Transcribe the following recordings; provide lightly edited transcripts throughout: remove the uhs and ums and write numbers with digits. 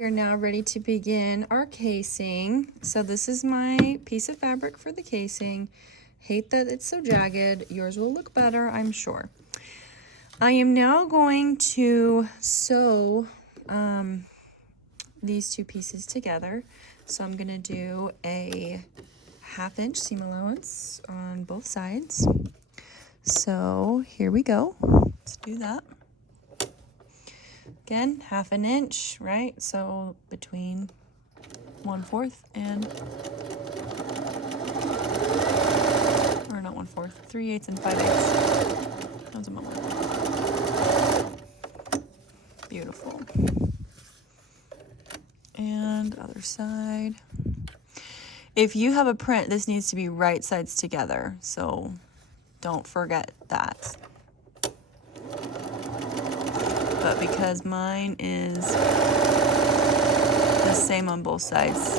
We're now ready to begin our casing. So this is my piece of fabric for the casing. Hate that it's so jagged. Yours will look better, I'm sure. I am now going to sew these two pieces together. So I'm gonna do a 1/2 inch seam allowance on both sides. So here we go. Let's do that. Again, 1/2 inch, right? So between 1/4 and, or not 1/4, 3/8 and 5/8. That's about 1/4. Beautiful. And other side. If you have a print, this needs to be right sides together, so don't forget that. But because mine is the same on both sides,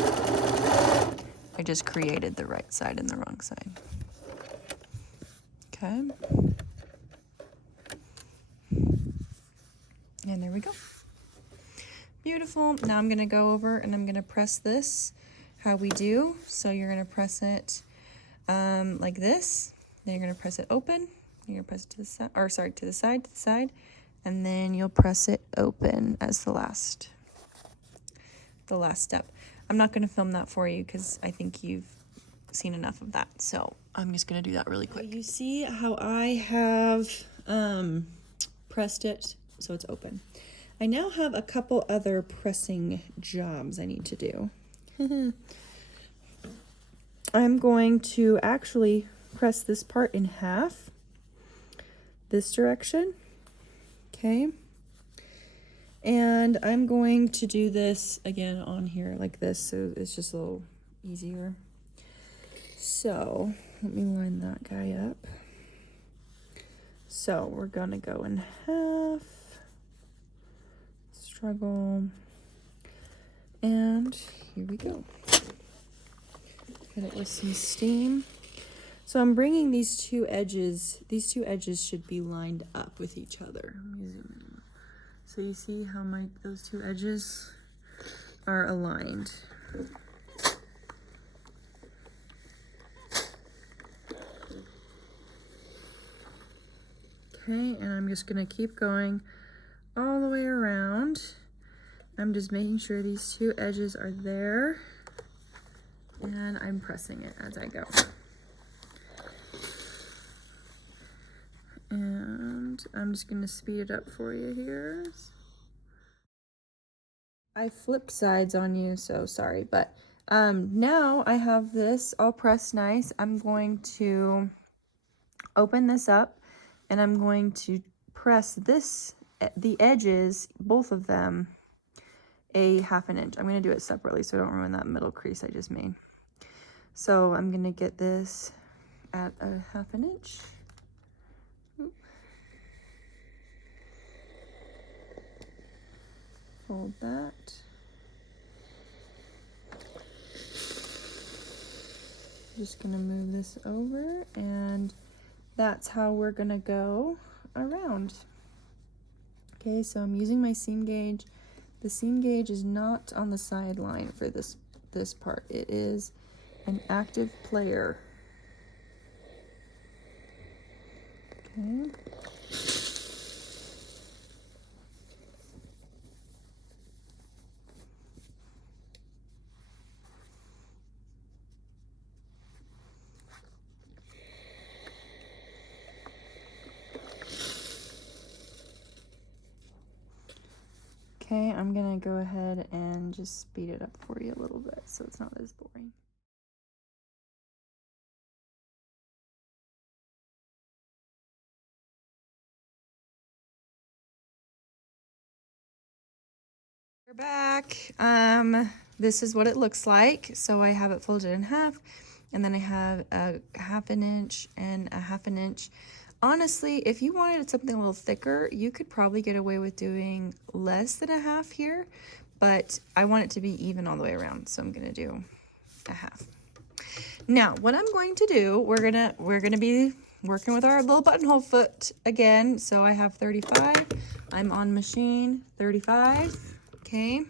I just created the right side and the wrong side. Okay. And there we go. Beautiful. Now I'm gonna go over and I'm gonna press this how we do. So you're gonna press it like this. Then you're gonna press it open. You're gonna press it to the side, or sorry, to the side, and then you'll press it open as the last step. I'm not gonna film that for you because I think you've seen enough of that. So I'm just gonna do that really quick. You see how I have pressed it so it's open. I now have a couple other pressing jobs I need to do. I'm going to actually press this part in half, this direction, okay? And I'm going to do this again on here like this, so it's just a little easier. So let me line that guy up. So we're gonna go in half, struggle, and here we go. Hit it with some steam. So I'm bringing these two edges should be lined up with each other. Let me zoom in. So you see how those two edges are aligned. Okay, and I'm just gonna keep going all the way around. I'm just making sure these two edges are there, and I'm pressing it as I go. And I'm just gonna speed it up for you here. I flipped sides on you, so sorry, but now I have this all pressed nice. I'm going to open this up and I'm going to press the edges, both of them, a 1/2 inch. I'm going to do it separately so I don't ruin that middle crease I just made. So I'm going to get this at a 1/2 inch. Hold that. Just going to move this over, and that's how we're going to go around. Okay, so I'm using my seam gauge. The seam gauge is not on the sideline for this part. It is an active player. Okay. Okay, I'm gonna go ahead and just speed it up for you a little bit so it's not as boring. We're back. This is what it looks like. So I have it folded in half, and then I have a 1/2 inch and a 1/2 inch. Honestly, if you wanted something a little thicker, you could probably get away with doing less than a half here, but I want it to be even all the way around, so I'm gonna do a half. Now, what I'm going to do, we're gonna be working with our little buttonhole foot again. So I have 35. I'm on machine 35. Okay.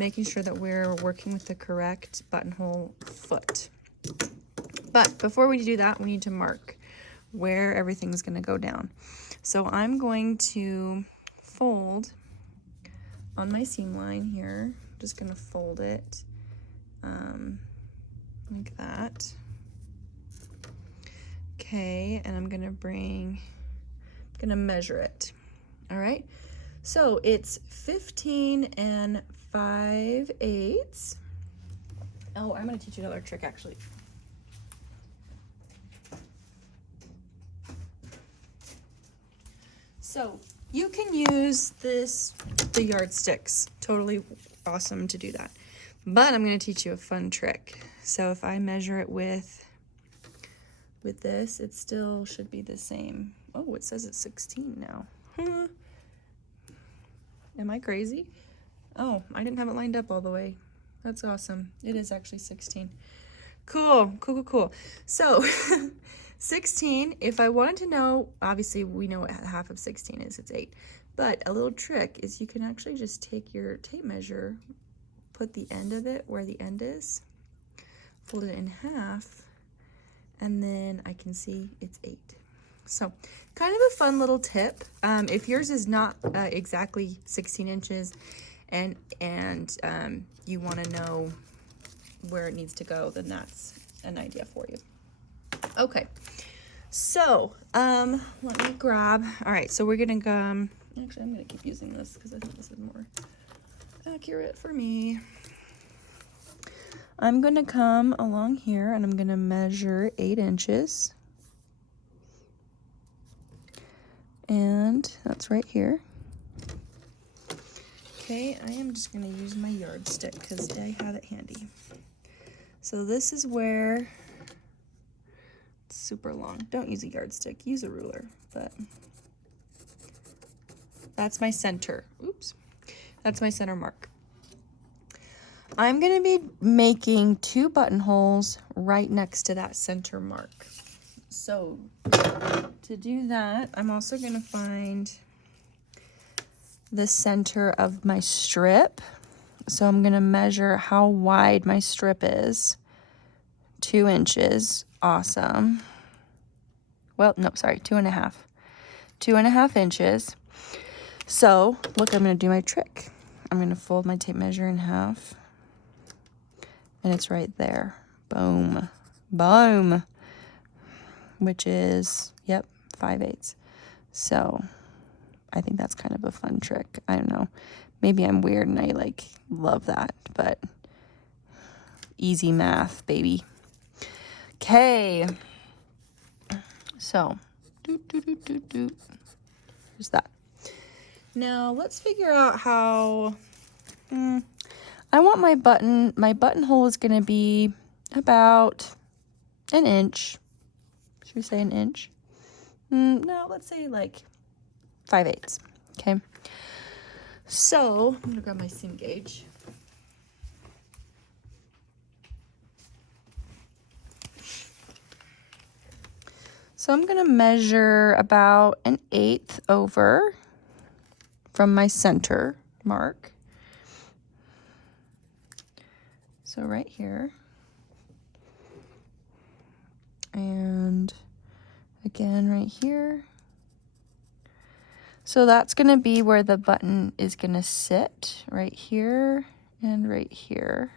making sure that we're working with the correct buttonhole foot. But before we do that, we need to mark where everything's going to go down. So I'm going to fold on my seam line here. Just going to fold it like that. Okay, and I'm going to measure it. All right, so it's 15 5/8. Oh, I'm going to teach you another trick actually. So you can use the yardsticks. Totally awesome to do that. But I'm going to teach you a fun trick. So if I measure it with this, it still should be the same. Oh, it says it's 16 now. Am I crazy? Oh, I didn't have it lined up all the way. That's awesome. It is actually 16. Cool. So 16, if I wanted to know, obviously we know what half of 16 is, it's 8. But a little trick is you can actually just take your tape measure, put the end of it where the end is, fold it in half, and then I can see it's 8. So kind of a fun little tip. If yours is not exactly 16 inches and you want to know where it needs to go, then that's an idea for you. Okay, so let me grab, all right, so we're gonna go, actually I'm gonna keep using this because I think this is more accurate for me. I'm gonna come along here and I'm gonna measure 8 inches. And that's right here. Okay, I am just gonna use my yardstick because I have it handy. So this is where it's super long. Don't use a yardstick, use a ruler, but that's my center. Oops, that's my center mark. I'm gonna be making 2 buttonholes right next to that center mark. So to do that, I'm also gonna find the center of my strip. So I'm gonna measure how wide my strip is. 2 inches, awesome. Well, no, sorry, 2.5. 2.5 inches. So look, I'm gonna do my trick. I'm gonna fold my tape measure in half. And it's right there. Boom. Boom. Which is, yep, 5/8. So I think that's kind of a fun trick. I don't know. Maybe I'm weird and I like love that, but easy math, baby. Okay. So, here's that. Now let's figure out how, I want my buttonhole is going to be about an inch. Should we say an inch? No, let's say like 5/8. Okay. So I'm gonna grab my seam gauge. So I'm gonna measure about 1/8 over from my center mark. So right here. And again right here. So that's going to be where the button is going to sit, right here and right here.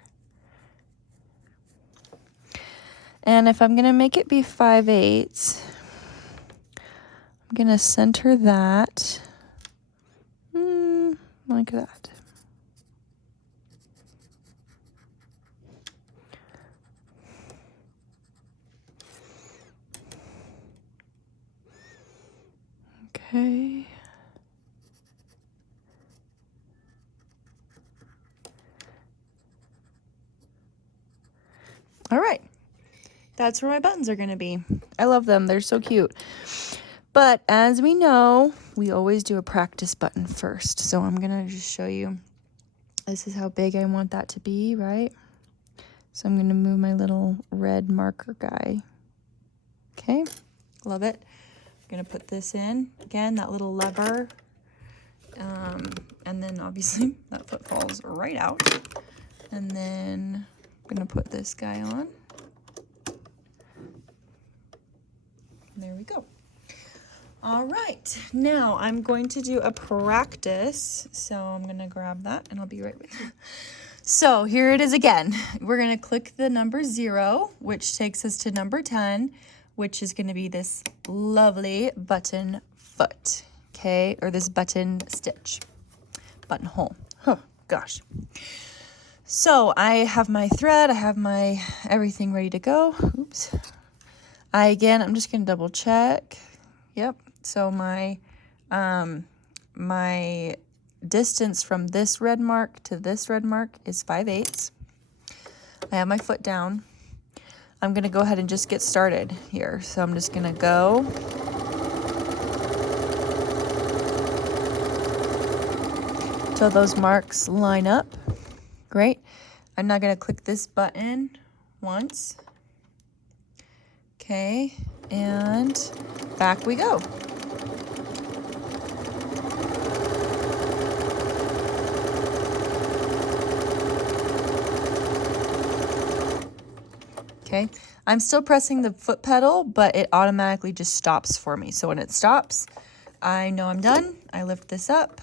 And if I'm going to make it be 5/8, I'm going to center that like that. Okay. All right. That's where my buttons are going to be. I love them. They're so cute. But as we know, we always do a practice button first. So I'm going to just show you. This is how big I want that to be, right? So I'm going to move my little red marker guy. Okay. Love it. I'm going to put this in. Again, that little lever. And then obviously that foot falls right out. And then I'm gonna put this guy on. There we go. All right, now I'm going to do a practice. So I'm gonna grab that and I'll be right with you. So here it is again. We're gonna click the number 0, which takes us to number 10, which is gonna be this lovely button foot, okay? Or this button stitch, buttonhole. Oh, gosh. So I have my thread, I have my everything ready to go. Oops. I'm just gonna double check. Yep. So my my distance from this red mark to this red mark is 5/8. I have my foot down. I'm gonna go ahead and just get started here. So I'm just gonna go. Till those marks line up. Great. I'm now gonna click this button once. Okay, and back we go. Okay, I'm still pressing the foot pedal, but it automatically just stops for me. So when it stops, I know I'm done. I lift this up,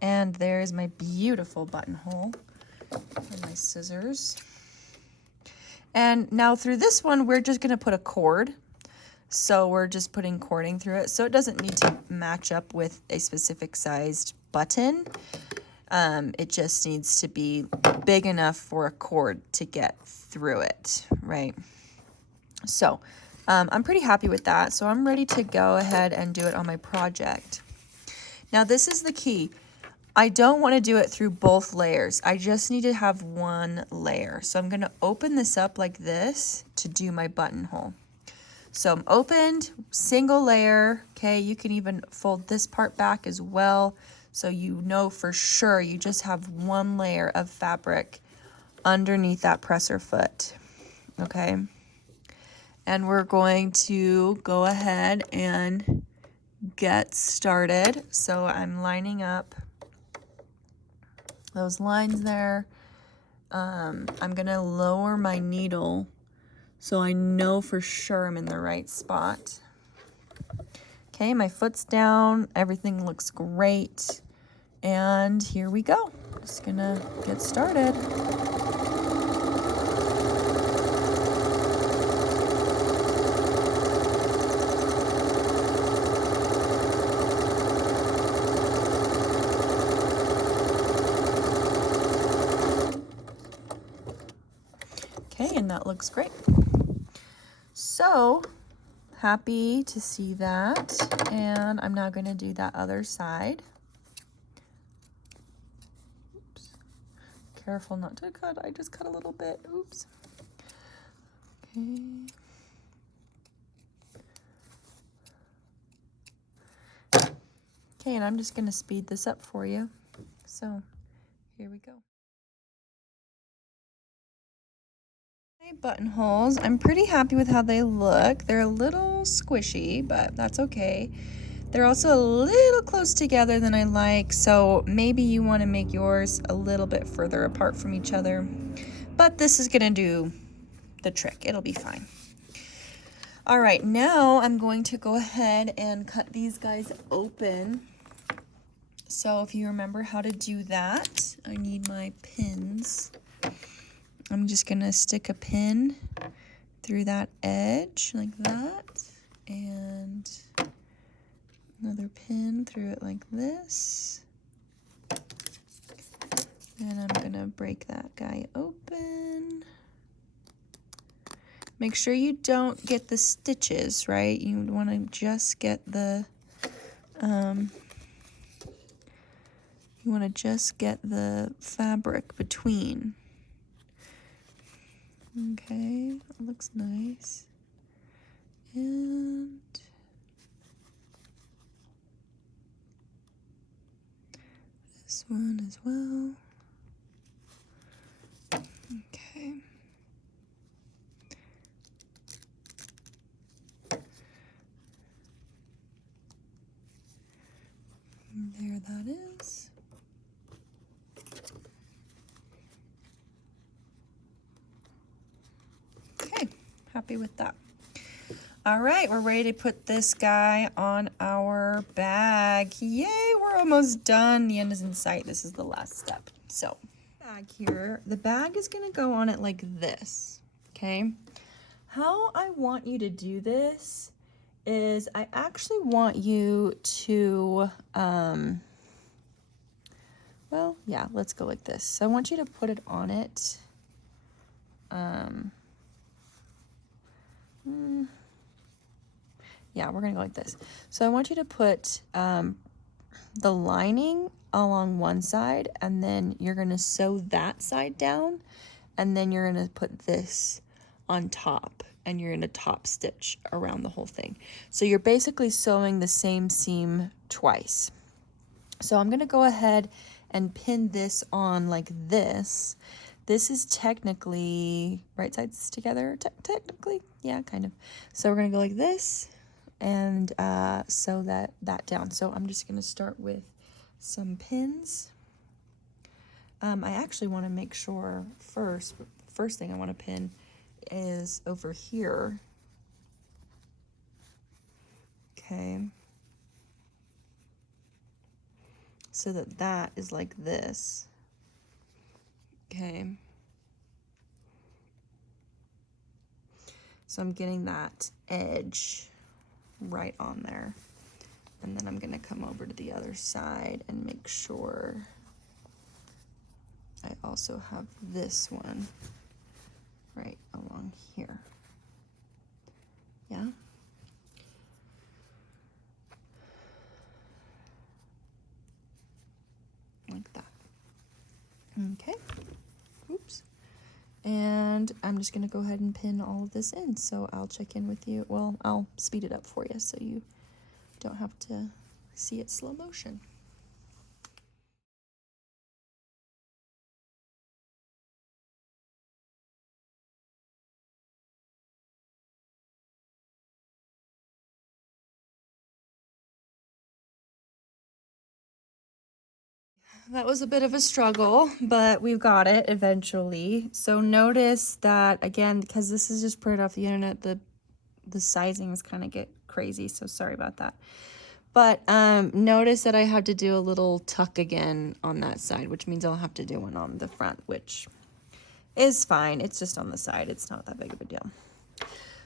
and there's my beautiful buttonhole and my scissors. And now through this one, we're just gonna put a cord. So we're just putting cording through it. So it doesn't need to match up with a specific sized button. It just needs to be big enough for a cord to get through it, right? So I'm pretty happy with that. So I'm ready to go ahead and do it on my project. Now this is the key. I don't want to do it through both layers. I just need to have one layer. So I'm going to open this up like this to do my buttonhole. So I'm opened, single layer. Okay, you can even fold this part back as well. So you know for sure you just have one layer of fabric underneath that presser foot. Okay. And we're going to go ahead and get started. So I'm lining up those lines there. I'm gonna lower my needle so I know for sure I'm in the right spot. Okay, my foot's down, everything looks great. And here we go. Just gonna get started. Okay, and that looks great. So happy to see that. And I'm now going to do that other side. Oops. Careful not to cut. I just cut a little bit. Oops. Okay. Okay, and I'm just going to speed this up for you. So here we go. Buttonholes. I'm pretty happy with how they look. They're a little squishy, but that's okay. They're also a little close together than I like, so maybe you want to make yours a little bit further apart from each other. But this is going to do the trick. It'll be fine. All right, now I'm going to go ahead and cut these guys open. So if you remember how to do that, I need my pins. I'm just gonna stick a pin through that edge like that, and another pin through it like this. And I'm gonna break that guy open. Make sure you don't get the stitches, right? You want to just get the fabric between. Okay, that looks nice. And this one as well. Okay. And there that is. happy with that. All right, we're ready to put this guy on our bag. Yay, we're almost done. The end is in sight. This is the last step. So, bag here, the bag is gonna go on it like this, okay? How I want you to do this is I actually want you to, well, yeah, let's go like this. So I want you to put it on it. Yeah, we're gonna go like this. So I want you to put the lining along one side, and then you're gonna sew that side down, and then you're gonna put this on top, and you're gonna top stitch around the whole thing. So you're basically sewing the same seam twice. So I'm gonna go ahead and pin this on like this. This is technically right sides together, technically, yeah, kind of. So we're gonna go like this and sew that down. So I'm just gonna start with some pins. I actually want to make sure first thing I want to pin is over here. Okay. So that is like this. Okay. So I'm getting that edge right on there. And then I'm gonna come over to the other side and make sure I also have this one right along here. Yeah. Like that. Okay. Oops. And I'm just gonna go ahead and pin all of this in. So I'll check in with you. Well, I'll speed it up for you so you don't have to see it slow motion. That was a bit of a struggle, but we've got it eventually. So notice that, again, because this is just printed off the internet, the sizings kind of get crazy, so sorry about that. But notice that I have to do a little tuck again on that side, which means I'll have to do one on the front, which is fine. It's just on the side. It's not that big of a deal.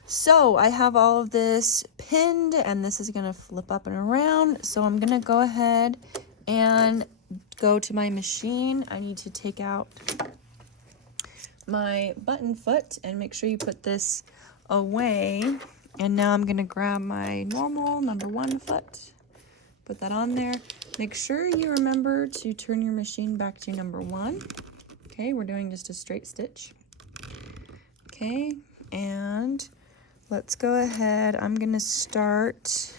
So I have all of this pinned, and this is going to flip up and around. So I'm going to go ahead and go to my machine. I need to take out my button foot and make sure you put this away. And now I'm going to grab my normal #1 foot, put that on there. Make sure you remember to turn your machine back to #1. Okay, we're doing just a straight stitch. Okay, and let's go ahead. I'm going to start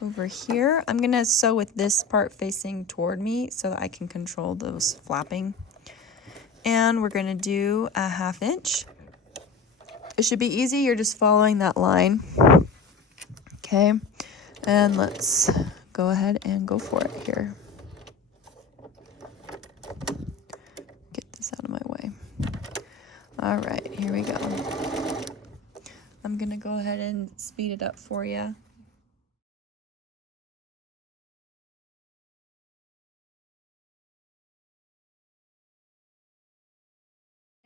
over here. I'm going to sew with this part facing toward me so that I can control those flapping. And we're going to do a 1/2 inch. It should be easy. You're just following that line. Okay, and let's go ahead and go for it here. Get this out of my way. All right, here we go. I'm going to go ahead and speed it up for you.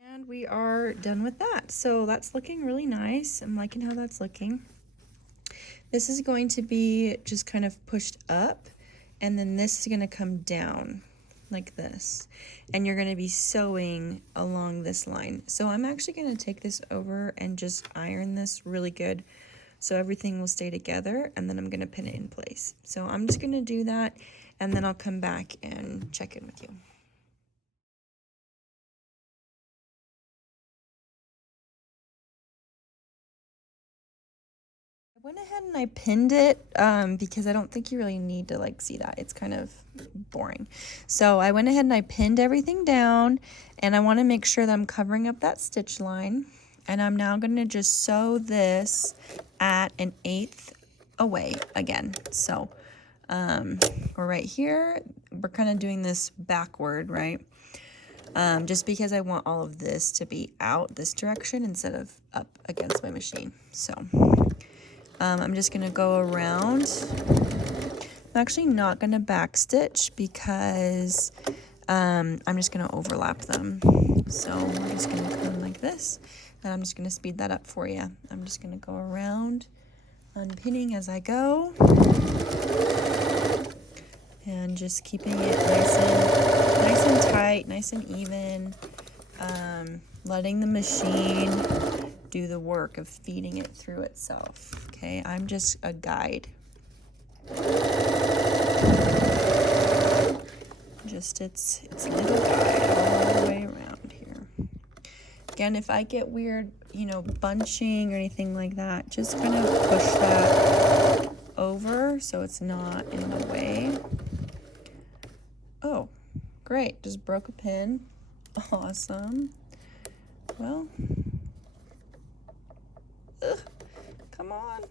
And we are done with that. So that's looking really nice. I'm liking how that's looking. This is going to be just kind of pushed up, and then this is going to come down like this. And you're going to be sewing along this line. So I'm actually going to take this over and just iron this really good so everything will stay together, and then I'm going to pin it in place. So I'm just going to do that, and then I'll come back and check in with you. I went ahead and I pinned it because I don't think you really need to like see that. It's kind of boring. So I went ahead and I pinned everything down, and I want to make sure that I'm covering up that stitch line. And I'm now going to just sew this at 1/8 away again. So we're right here. We're kind of doing this backward, right? just because I want all of this to be out this direction instead of up against my machine. So I'm just gonna go around. I'm actually not gonna backstitch because I'm just gonna overlap them. So we're just gonna come like this, and I'm just gonna speed that up for you. I'm just gonna go around, unpinning as I go, and just keeping it nice and tight, nice and even, letting the machine do the work of feeding it through itself. Okay, I'm just a guide. Just its little guide all the way around here. Again, if I get weird, you know, bunching or anything like that, just kind of push that over so it's not in the way. Oh, great, just broke a pin. Awesome. Well, come on.